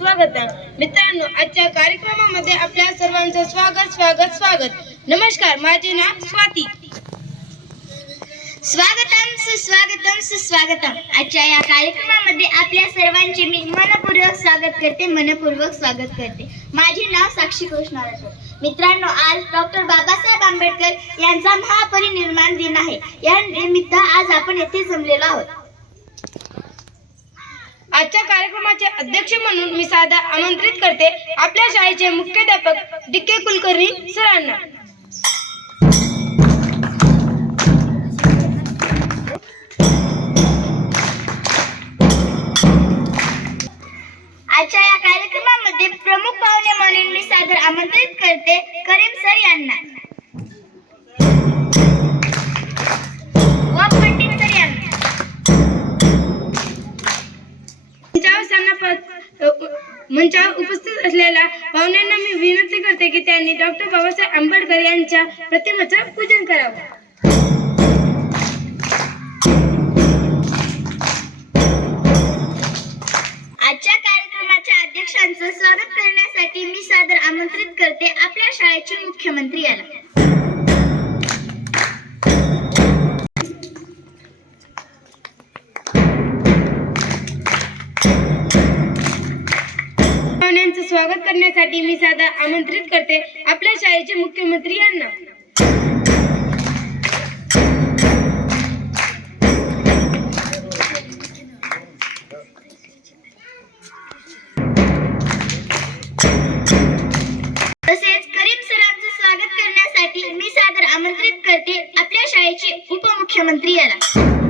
स्वागतम मित्रांनो आजच्या कार्यक्रमामध्ये आपल्या सर्वांचं स्वागत स्वागत स्वागत. नमस्कार माझे नाव स्वाती. स्वागतम सुस्वागतम सुस्वागतम आजच्या या कार्यक्रमामध्ये आपल्या सर्वांचे मी मनपूर्वक स्वागत करते मनपूर्वक स्वागत करते. माझे नाव साक्षी घोष मित्रांनो आज डॉक्टर बाबासाहेब आंबेडकर यांचा महापरिनिर्वाण दिन आहे. या निमित्त आज आपण येथे जमलेलो आहोत. कार्यक्रमाचे अध्यक्ष म्हणून मी साधा आमंत्रित करते. आपल्या शाळेचे मुख्याध्यापक डी के कुलकर्णी सरांना. आजच्या या कार्यक्रमामध्ये प्रमुख पाहुणे म्हणून मी सादर आमंत्रित करते करीम सर यांना. मंचावर मंचावर उपस्थित असलेल्या पाहुण्यांना मी विनंती करते की त्यांनी डॉक्टर बाबासाहेब आंबेडकर यांच्या प्रतिमेचं पूजन करावं. आजच्या कार्यक्रमाच्या अध्यक्षांचं स्वागत करण्यासाठी मी सादर आमंत्रित करते आपल्या शाळेचे मुख्यमंत्री याला. पाहुण्यांचं स्वागत करण्यासाठी मी साधा आमंत्रित करते आपल्या शाळेचे मुख्यमंत्री यांना. तसेच करीम सरांचं स्वागत करण्यासाठी मी सादर आमंत्रित करते आपल्या शाळेचे उपमुख्यमंत्री याला.